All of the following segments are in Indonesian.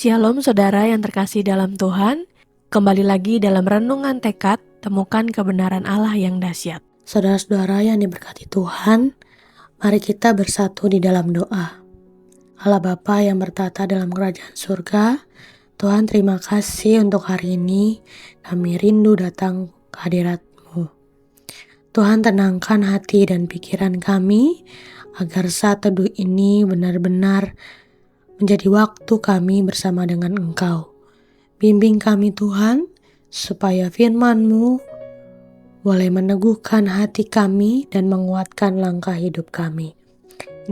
Shalom saudara yang terkasih dalam Tuhan, kembali lagi dalam renungan tekad, temukan kebenaran Allah yang dahsyat. Saudara-saudara yang diberkati Tuhan, mari kita bersatu di dalam doa. Allah Bapa yang bertata dalam kerajaan surga, Tuhan terima kasih untuk hari ini kami rindu datang ke hadirat-Mu. Tuhan tenangkan hati dan pikiran kami agar saat teduh ini benar-benar menjadi waktu kami bersama dengan Engkau. Bimbing kami Tuhan, supaya firman-Mu boleh meneguhkan hati kami dan menguatkan langkah hidup kami.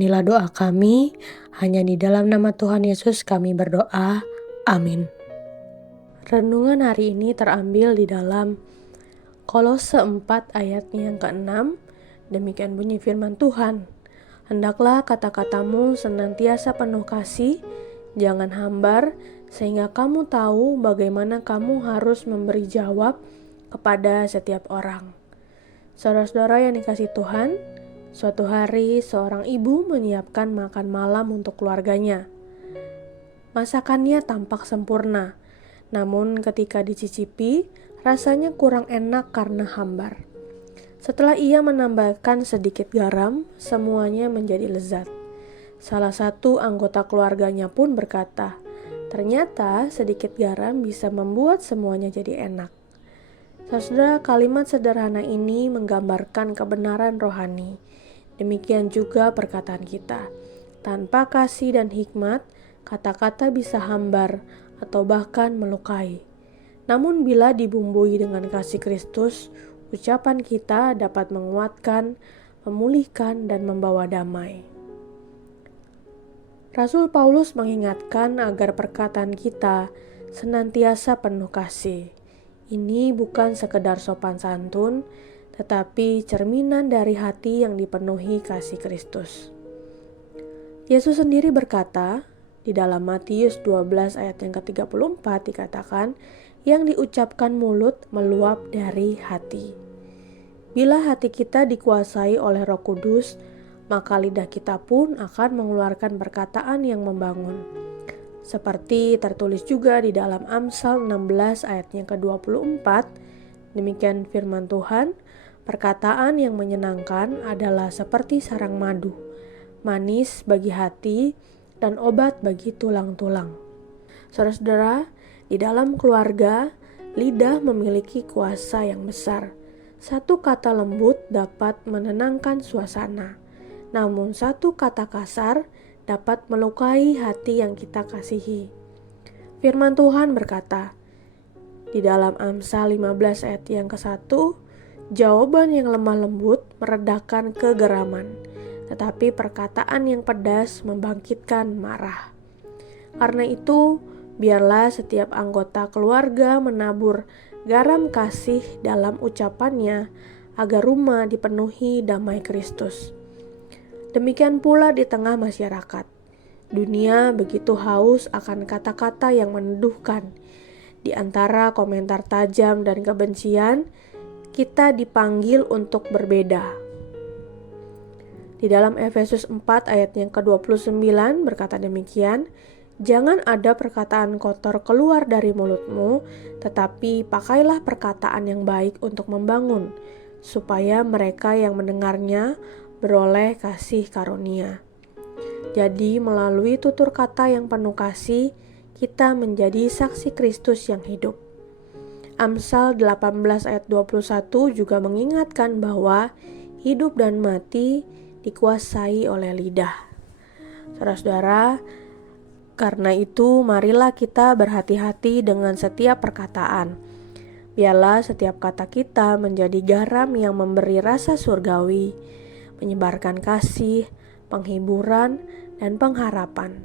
Inilah doa kami, hanya di dalam nama Tuhan Yesus kami berdoa. Amin. Renungan hari ini terambil di dalam Kolose 4 ayatnya yang ke-6. Demikian bunyi firman Tuhan. Hendaklah kata-katamu senantiasa penuh kasih, jangan hambar, sehingga kamu tahu bagaimana kamu harus memberi jawab kepada setiap orang. Saudara-saudara yang dikasihi Tuhan, suatu hari seorang ibu menyiapkan makan malam untuk keluarganya. Masakannya tampak sempurna, namun ketika dicicipi, rasanya kurang enak karena hambar. Setelah ia menambahkan sedikit garam, semuanya menjadi lezat. Salah satu anggota keluarganya pun berkata, "Ternyata sedikit garam bisa membuat semuanya jadi enak." Saudara, kalimat sederhana ini menggambarkan kebenaran rohani. Demikian juga perkataan kita. Tanpa kasih dan hikmat, kata-kata bisa hambar atau bahkan melukai. Namun bila dibumbui dengan kasih Kristus, ucapan kita dapat menguatkan, memulihkan, dan membawa damai. Rasul Paulus mengingatkan agar perkataan kita senantiasa penuh kasih. Ini bukan sekedar sopan santun, tetapi cerminan dari hati yang dipenuhi kasih Kristus. Yesus sendiri berkata, di dalam Matius 12 ayat yang ke-34 dikatakan, yang diucapkan mulut meluap dari hati. Bila hati kita dikuasai oleh Roh Kudus, maka lidah kita pun akan mengeluarkan perkataan yang membangun. Seperti tertulis juga di dalam Amsal 16 ayatnya ke-24, demikian firman Tuhan, perkataan yang menyenangkan adalah seperti sarang madu, manis bagi hati dan obat bagi tulang-tulang. Saudara-saudara, di dalam keluarga, lidah memiliki kuasa yang besar. Satu kata lembut dapat menenangkan suasana, namun satu kata kasar dapat melukai hati yang kita kasihi. Firman Tuhan berkata, di dalam Amsal 15 ayat yang ke-1, jawaban yang lemah lembut meredakan kegeraman, tetapi perkataan yang pedas membangkitkan marah. Karena itu, biarlah setiap anggota keluarga menabur garam kasih dalam ucapannya agar rumah dipenuhi damai Kristus. Demikian pula di tengah masyarakat. Dunia begitu haus akan kata-kata yang meneduhkan. Di antara komentar tajam dan kebencian, kita dipanggil untuk berbeda. Di dalam Efesus 4 ayat yang ke-29 berkata demikian, jangan ada perkataan kotor keluar dari mulutmu, tetapi pakailah perkataan yang baik untuk membangun, supaya mereka yang mendengarnya beroleh kasih karunia. Jadi melalui tutur kata yang penuh kasih, kita menjadi saksi Kristus yang hidup. Amsal 18 ayat 21 juga mengingatkan bahwa hidup dan mati dikuasai oleh lidah. Saudara-saudara, karena itu marilah kita berhati-hati dengan setiap perkataan. Biarlah setiap kata kita menjadi garam yang memberi rasa surgawi, menyebarkan kasih, penghiburan, dan pengharapan.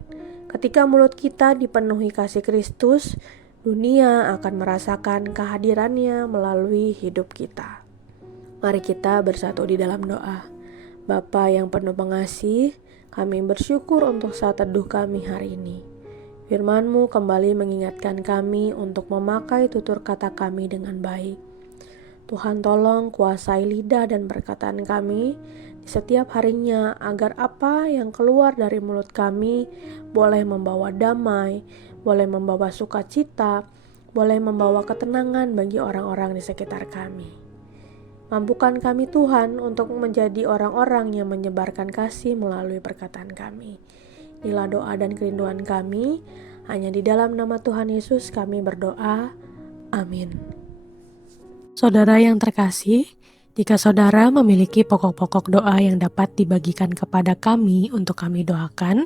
Ketika mulut kita dipenuhi kasih Kristus, dunia akan merasakan kehadirannya melalui hidup kita. Mari kita bersatu di dalam doa. Bapa yang penuh pengasih, kami bersyukur untuk saat teduh kami hari ini. Firman-Mu kembali mengingatkan kami untuk memakai tutur kata kami dengan baik. Tuhan tolong kuasai lidah dan perkataan kami, di setiap harinya, agar apa yang keluar dari mulut kami boleh membawa damai, boleh membawa sukacita, boleh membawa ketenangan bagi orang-orang di sekitar kami. Mampukan kami Tuhan untuk menjadi orang-orang yang menyebarkan kasih melalui perkataan kami. Inilah doa dan kerinduan kami, hanya di dalam nama Tuhan Yesus kami berdoa. Amin. Saudara yang terkasih, jika saudara memiliki pokok-pokok doa yang dapat dibagikan kepada kami untuk kami doakan,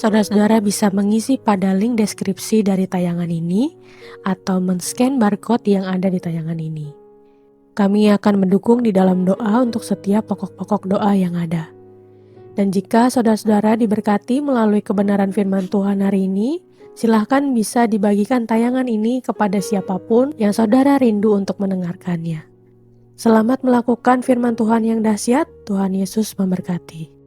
saudara-saudara bisa mengisi pada link deskripsi dari tayangan ini atau men-scan barcode yang ada di tayangan ini. Kami akan mendukung di dalam doa untuk setiap pokok-pokok doa yang ada. Dan jika saudara-saudara diberkati melalui kebenaran firman Tuhan hari ini, silahkan bisa dibagikan tayangan ini kepada siapapun yang saudara rindu untuk mendengarkannya. Selamat melakukan firman Tuhan yang dahsyat. Tuhan Yesus memberkati.